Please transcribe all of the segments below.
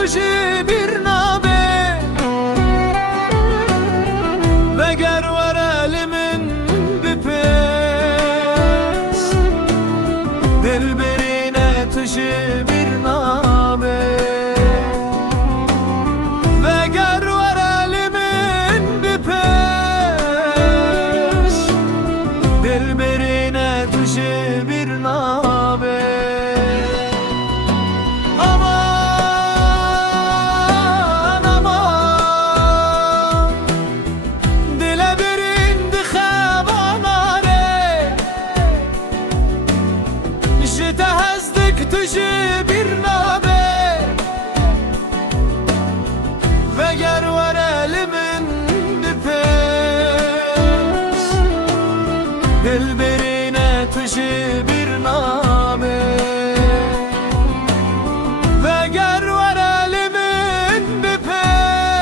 تجي برنامه وگر ور elimin bipes dilberine tujı birname وگر ور elimin bipes dilberine tujı birname تجي برنامه وگر ور elimin bipes dilberine tujı birname وگر ور elimin bipes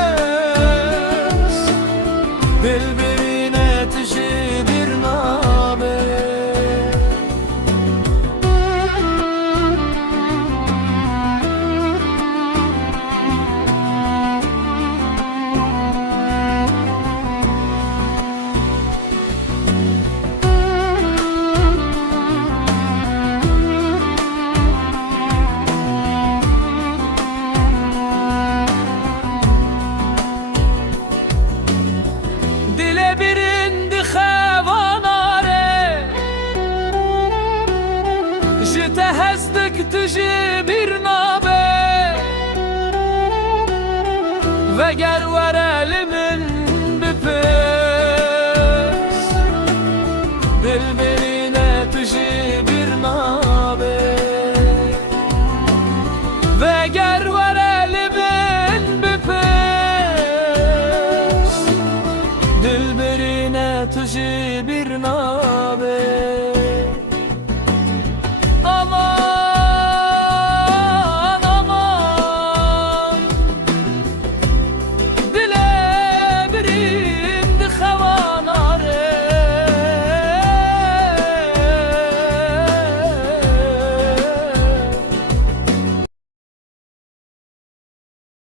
dilberine tujı birname جتهزدك تجي برنامه وگر ور elimin bipes dilberine tujı birname وگر ور elimin bipes dilberine tujı birname